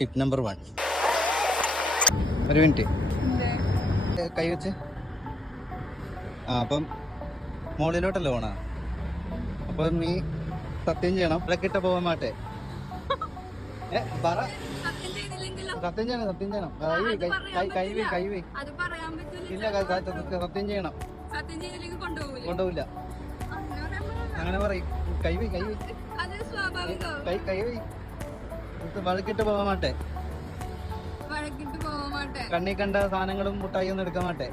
Tip number 1. ഒരു minute കൈ വെച്ച്. അപ്പം മോളിലോട്ടല്ലേ പോണ, അപ്പൊ നീ സത്യം ചെയ്യണം. വിളക്കിട്ട പോവാൻ മാട്ടെ. പറ. സത്യം ചെയ്യണം, സത്യം ചെയ്യണം. കൈവേ ഇല്ല, സത്യം ചെയ്യണം. കൊണ്ടുപോവില്ല. അങ്ങനെ പറയും. കൈവേ വഴക്കിട്ട് പോവാൻ മാട്ടെ. കണ്ണി കണ്ട സാധനങ്ങളും മുട്ടായി ഒന്നും എടുക്കാൻ മാട്ടെ.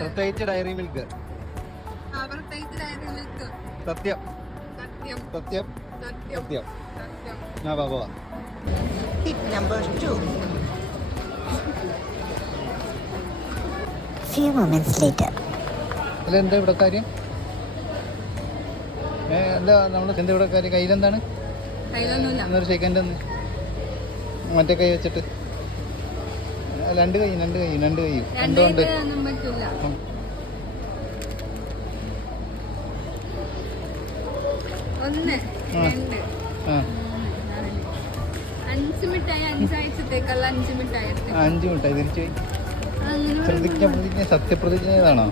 പ്രത്യേകിച്ച് ഡയറി മിൽക്ക്. സത്യം സത്യം സത്യം. ഞാൻ പോവാ. Tip number 2. Few moments later. അല്ല, എന്താ ഇവിടെ കാര്യം? എന്താ നമ്മൾ എന്താ ഇവിടെ കാര്യം? കയ്യിലെന്താണ്? എന്നൊരു സെക്കൻഡ് ഒന്ന് മറ്റേ കൈ വെച്ചിട്ട്. രണ്ട് കൈയും എന്തുകൊണ്ട്? അഞ്ച് മിഠായി തിരിച്ചു. പ്രതിജ്ഞ സത്യപ്രതിജ്ഞ ഏതാണോ?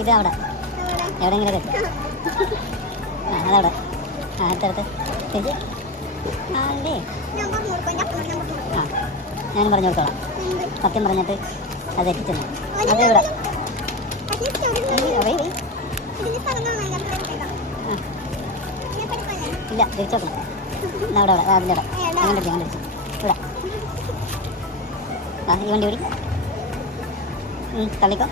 ഇത് അവിടെ എവിടെയെങ്കിലും അതവിടെ അടുത്തടുത്ത് തിരിച്ച്. അല്ലേ ഞാനും പറഞ്ഞു കൊടുത്തോളാം. സത്യം പറഞ്ഞിട്ട് അത് എത്തിച്ചെന്നു. അത് ഇവിടെ ഇല്ല, തിരിച്ചോക്കണം. അവിടെ അതിൻ്റെ അവിടെ അങ്ങനെ തിരിച്ചു ഇവിടെ. ഈ വണ്ടി ഓടി തള്ളിക്കോ.